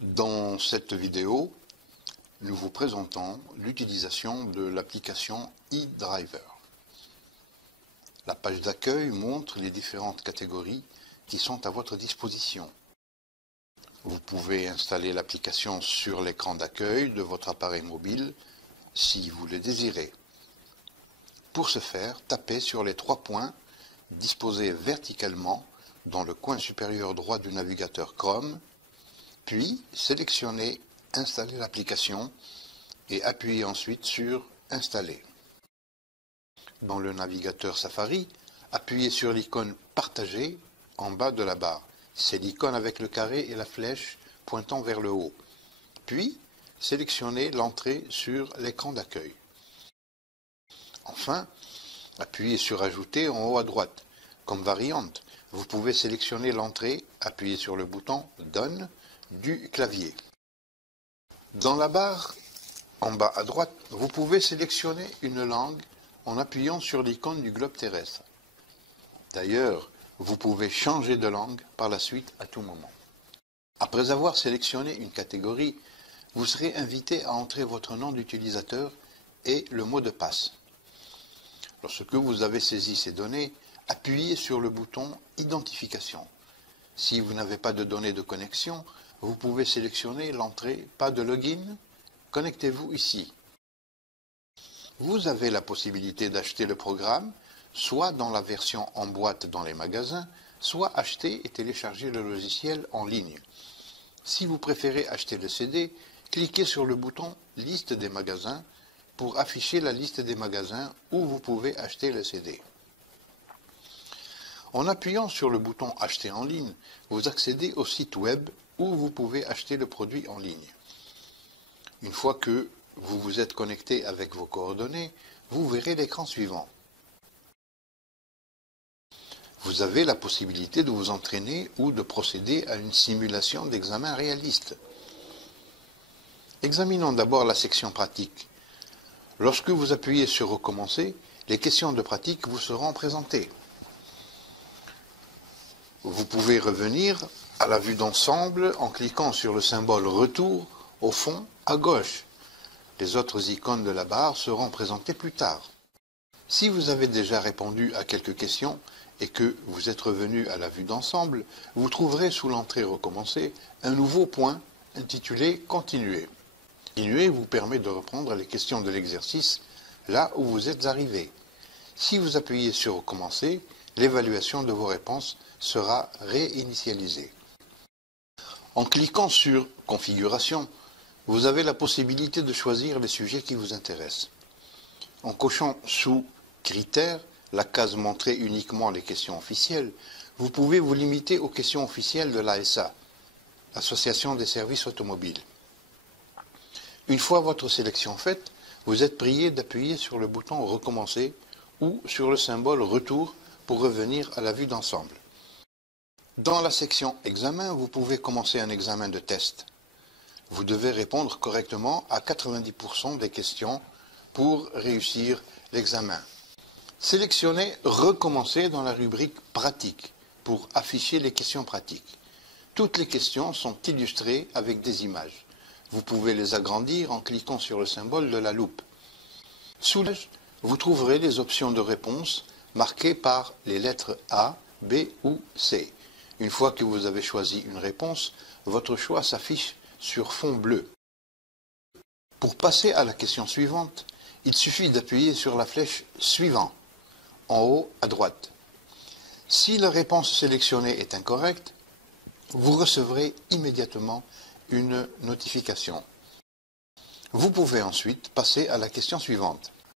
Dans cette vidéo, nous vous présentons l'utilisation de l'application eDriver. La page d'accueil montre les différentes catégories qui sont à votre disposition. Vous pouvez installer l'application sur l'écran d'accueil de votre appareil mobile si vous le désirez. Pour ce faire, tapez sur les 3 points disposés verticalement dans le coin supérieur droit du navigateur Chrome, puis sélectionnez « Installer l'application » et appuyez ensuite sur « Installer ». Dans le navigateur Safari, appuyez sur l'icône « Partager » en bas de la barre. C'est l'icône avec le carré et la flèche pointant vers le haut. Puis, sélectionnez l'entrée sur l'écran d'accueil. Enfin, appuyez sur « Ajouter » en haut à droite. Comme variante, vous pouvez sélectionner l'entrée, appuyez sur le bouton « Done » du clavier. Dans la barre en bas à droite, vous pouvez sélectionner une langue en appuyant sur l'icône du globe terrestre. D'ailleurs, vous pouvez changer de langue par la suite à tout moment. Après avoir sélectionné une catégorie, vous serez invité à entrer votre nom d'utilisateur et le mot de passe. Lorsque vous avez saisi ces données, appuyez sur le bouton « Identification ». Si vous n'avez pas de données de connexion, vous pouvez sélectionner l'entrée « Pas de login ». Connectez-vous ici. Vous avez la possibilité d'acheter le programme, soit dans la version en boîte dans les magasins, soit acheter et télécharger le logiciel en ligne. Si vous préférez acheter le CD, cliquez sur le bouton « Liste des magasins » pour afficher la liste des magasins où vous pouvez acheter le CD. En appuyant sur le bouton « Acheter en ligne », vous accédez au site web où vous pouvez acheter le produit en ligne. Une fois que vous vous êtes connecté avec vos coordonnées, vous verrez l'écran suivant. Vous avez la possibilité de vous entraîner ou de procéder à une simulation d'examen réaliste. Examinons d'abord la section pratique. Lorsque vous appuyez sur « Recommencer », les questions de pratique vous seront présentées. Vous pouvez revenir à la vue d'ensemble en cliquant sur le symbole « Retour » au fond à gauche. Les autres icônes de la barre seront présentées plus tard. Si vous avez déjà répondu à quelques questions et que vous êtes revenu à la vue d'ensemble, vous trouverez sous l'entrée « Recommencer » un nouveau point intitulé « Continuer ». Continuer vous permet de reprendre les questions de l'exercice là où vous êtes arrivé. Si vous appuyez sur « Recommencer », l'évaluation de vos réponses sera réinitialisée. En cliquant sur « Configuration », vous avez la possibilité de choisir les sujets qui vous intéressent. En cochant sous « Critères » la case « Montrer uniquement les questions officielles », vous pouvez vous limiter aux questions officielles de l'ASA, Association des services automobiles. Une fois votre sélection faite, vous êtes prié d'appuyer sur le bouton « Recommencer » ou sur le symbole « Retour » pour revenir à la vue d'ensemble. Dans la section « Examen », vous pouvez commencer un examen de test. Vous devez répondre correctement à 90% des questions pour réussir l'examen. Sélectionnez « Recommencer » dans la rubrique « Pratique » pour afficher les questions pratiques. Toutes les questions sont illustrées avec des images. Vous pouvez les agrandir en cliquant sur le symbole de la loupe. Sous l'image, vous trouverez les options de réponse marquées par les lettres A, B ou C. Une fois que vous avez choisi une réponse, votre choix s'affiche sur fond bleu. Pour passer à la question suivante, il suffit d'appuyer sur la flèche « Suivant » en haut à droite. Si la réponse sélectionnée est incorrecte, vous recevrez immédiatement une notification. Vous pouvez ensuite passer à la question suivante.